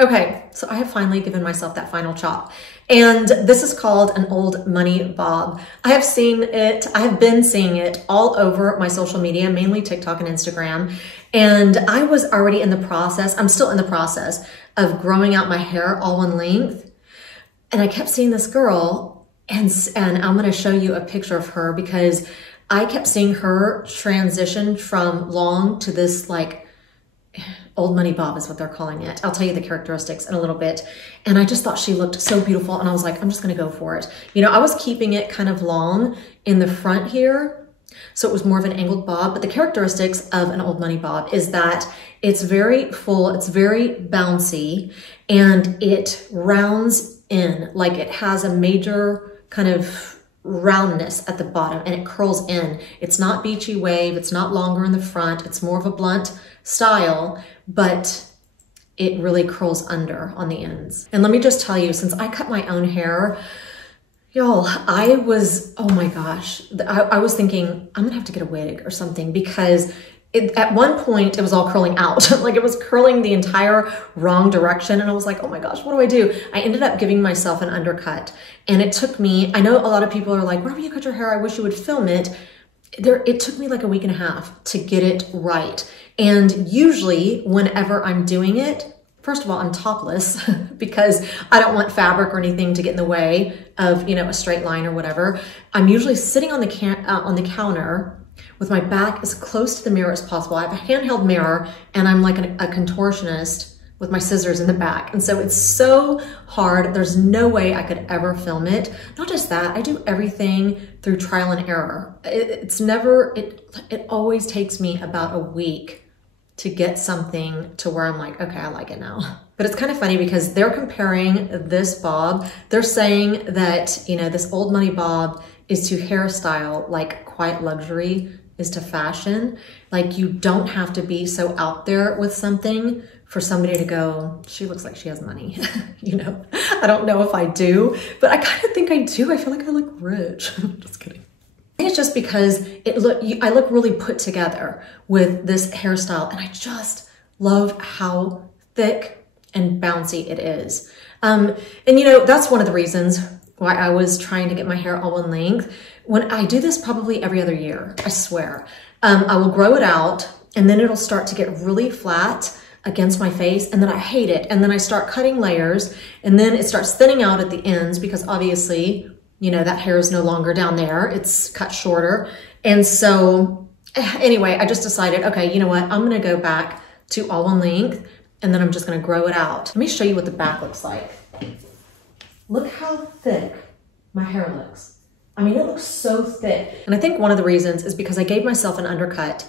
Okay, so I have finally given myself that final chop. And this is called an old money bob. I have been seeing it all over my social media, mainly TikTok and Instagram. And I was already in the process, I'm still in the process of growing out my hair all one length. And I kept seeing this girl, and I'm gonna show you a picture of her because I kept seeing her transition from long to this like old money bob is what they're calling it. I'll tell you the characteristics in a little bit. And I just thought she looked so beautiful. And I was like, I'm just gonna go for it. You know, I was keeping it kind of long in the front here, so it was more of an angled bob. But the characteristics of an old money bob is that it's very full, it's very bouncy, and it rounds in. Like it has a major kind of roundness at the bottom and it curls in. It's not beachy wave, it's not longer in the front, it's more of a blunt style, but it really curls under on the ends. And let me just tell you, since I cut my own hair, y'all, oh my gosh, I was thinking I'm gonna have to get a wig or something because at one point it was all curling out. Like it was curling the entire wrong direction. And I was like, oh my gosh, what do I do? I ended up giving myself an undercut. And it took me, I know a lot of people are like, whenever you cut your hair, I wish you would film it. It took me like a week and a half to get it right. And usually whenever I'm doing it, first of all, I'm topless because I don't want fabric or anything to get in the way of, you know, a straight line or whatever. I'm usually sitting on the counter with my back as close to the mirror as possible. I have a handheld mirror and I'm like a contortionist with my scissors in the back. And so it's so hard. There's no way I could ever film it. Not just that, I do everything through trial and error. It always takes me about a week to get something to where I'm like, okay, I like it now. But it's kind of funny because they're comparing this bob. They're saying that, you know, this old money bob is to hairstyle like quiet luxury is to fashion. Like you don't have to be so out there with something for somebody to go, she looks like she has money. You know, I don't know if I do, but I kind of think I do. I feel like I look rich. Just kidding. I think it's just because I look really put together with this hairstyle, and I just love how thick and bouncy it is. And you know, that's one of the reasons why I was trying to get my hair all one length. When I do this probably every other year, I swear, I will grow it out and then it'll start to get really flat against my face, and then I hate it. And then I start cutting layers, and then it starts thinning out at the ends because obviously, you know, that hair is no longer down there. It's cut shorter. And so anyway, I just decided, okay, you know what? I'm gonna go back to all one length and then I'm just gonna grow it out. Let me show you what the back looks like. Look how thick my hair looks. I mean, it looks so thick. And I think one of the reasons is because I gave myself an undercut.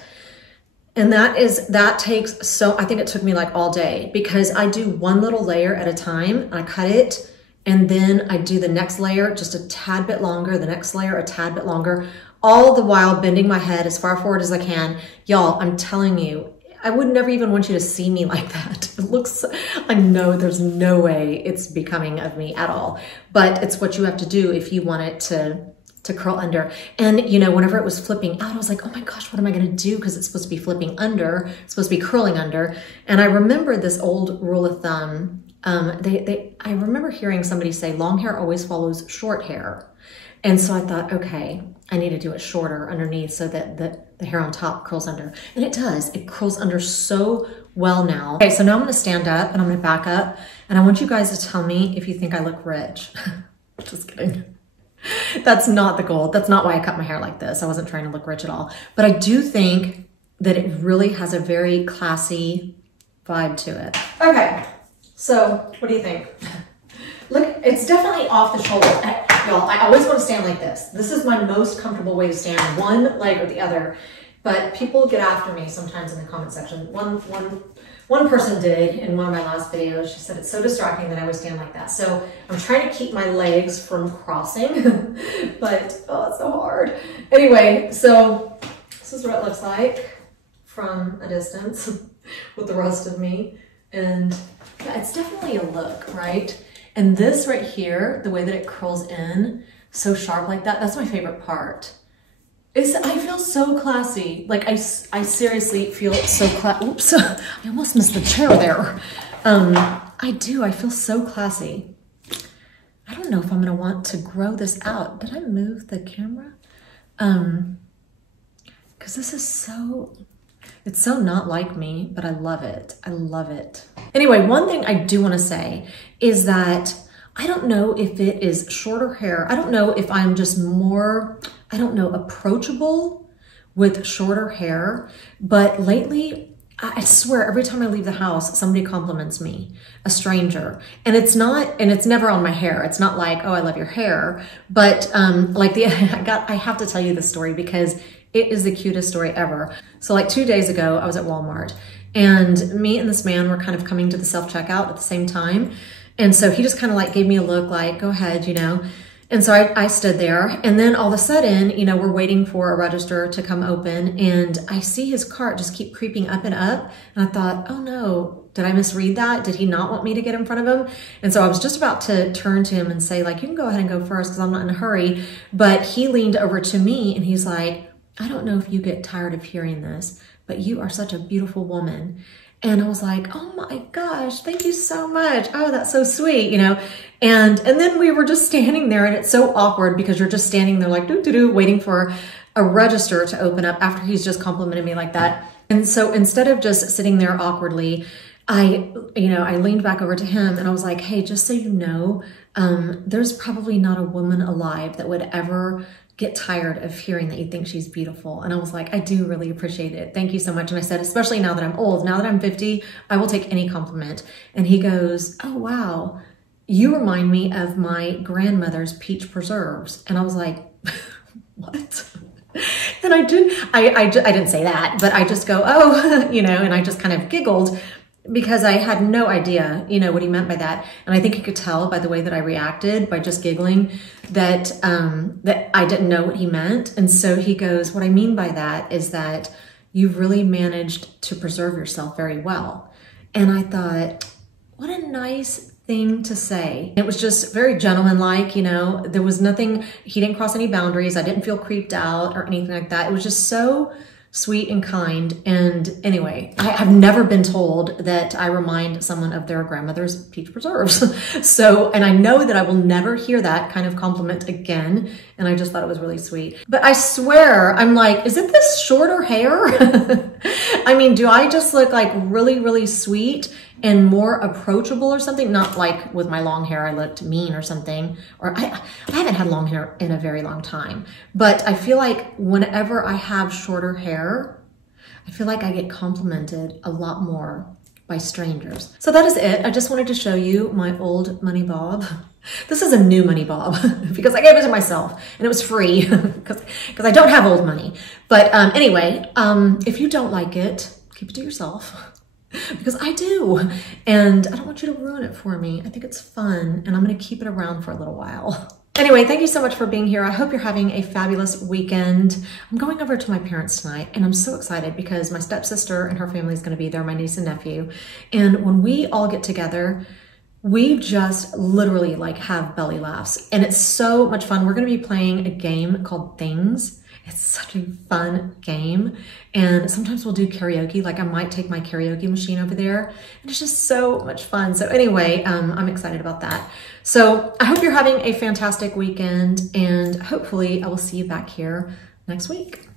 And I think it took me like all day because I do one little layer at a time and I cut it. And then I do the next layer just a tad bit longer, the next layer a tad bit longer, all the while bending my head as far forward as I can. Y'all, I'm telling you, I would never even want you to see me like that. It looks, I know there's no way it's becoming of me at all, but it's what you have to do if you want it to curl under. And you know, whenever it was flipping out, I was like, oh my gosh, what am I gonna do? Because it's supposed to be flipping under, it's supposed to be curling under. And I remember this old rule of thumb. I remember hearing somebody say long hair always follows short hair. And so I thought, okay, I need to do it shorter underneath so that the hair on top curls under. And it does, it curls under so well now. Okay, so now I'm gonna stand up and I'm gonna back up and I want you guys to tell me if you think I look rich. Just kidding. That's not the goal. That's not why I cut my hair like this. I wasn't trying to look rich at all. But I do think that it really has a very classy vibe to it. Okay, so what do you think? Look, it's definitely off the shoulder. Y'all, I always want to stand like this. This is my most comfortable way to stand, one leg or the other. But people get after me sometimes in the comment section. One person did in one of my last videos. She said it's so distracting that I would stand like that. So I'm trying to keep my legs from crossing, but oh, it's so hard. Anyway, so this is what it looks like from a distance with the rest of me. And yeah, it's definitely a look, right? And this right here, the way that it curls in so sharp like that, that's my favorite part. I feel so classy. Like I seriously feel so oops, I almost missed the chair there. I do. I feel so classy. I don't know if I'm gonna want to grow this out. Did I move the camera? Because this is so, it's so not like me, but I love it. I love it. Anyway, one thing I do want to say is that I don't know if it is shorter hair. I don't know if I'm just more, I don't know, approachable with shorter hair, but lately, I swear every time I leave the house, somebody compliments me, a stranger. And it's not, and it's never on my hair. It's not like, oh, I love your hair. But like I have to tell you this story because it is the cutest story ever. So like 2 days ago, I was at Walmart and me and this man were kind of coming to the self-checkout at the same time. And so he just kind of like gave me a look like, go ahead, you know. And so I stood there and then all of a sudden, you know, we're waiting for a register to come open and I see his cart just keep creeping up and up. And I thought, oh no, did I misread that? Did he not want me to get in front of him? And so I was just about to turn to him and say like, you can go ahead and go first because I'm not in a hurry. But he leaned over to me and he's like, I don't know if you get tired of hearing this, but you are such a beautiful woman. And I was like, oh my gosh, thank you so much. Oh, that's so sweet, you know? And then we were just standing there and it's so awkward because you're just standing there like doo-doo-doo waiting for a register to open up after he's just complimented me like that. And so instead of just sitting there awkwardly, I leaned back over to him and I was like, hey, just so you know, there's probably not a woman alive that would ever get tired of hearing that you think she's beautiful. And I was like, I do really appreciate it. Thank you so much. And I said, especially now that I'm old, now that I'm 50, I will take any compliment. And he goes, oh, wow, you remind me of my grandmother's peach preserves. And I was like, what? And I didn't say that, but I just go, oh, you know, and I just kind of giggled because I had no idea, you know, what he meant by that. And I think he could tell by the way that I reacted by just giggling that, that I didn't know what he meant. And so he goes, what I mean by that is that you've really managed to preserve yourself very well. And I thought, what a nice thing to say. It was just very gentlemanlike, you know, there was nothing, he didn't cross any boundaries. I didn't feel creeped out or anything like that. It was just so sweet and kind. And anyway, I've never been told that I remind someone of their grandmother's peach preserves. So, and I know that I will never hear that kind of compliment again. And I just thought it was really sweet. But I swear, I'm like, isn't this shorter hair? I mean, do I just look like really, really sweet and more approachable or something? Not like with my long hair, I looked mean or something. Or I haven't had long hair in a very long time. But I feel like whenever I have shorter hair, I feel like I get complimented a lot more by strangers. So that is it. I just wanted to show you my old money bob. This is a new money bob because I gave it to myself and it was free because I don't have old money. But anyway, if you don't like it, keep it to yourself. Because I do, and I don't want you to ruin it for me. I think it's fun, and I'm gonna keep it around for a little while. Anyway, thank you so much for being here. I hope you're having a fabulous weekend. I'm going over to my parents tonight, and I'm so excited because my stepsister and her family is gonna be there, my niece and nephew. And when we all get together, we just literally like have belly laughs, and it's so much fun. We're gonna be playing a game called Things. It's such a fun game. And sometimes we'll do karaoke. Like I might take my karaoke machine over there. And it's just so much fun. So anyway, I'm excited about that. So I hope you're having a fantastic weekend and hopefully I will see you back here next week.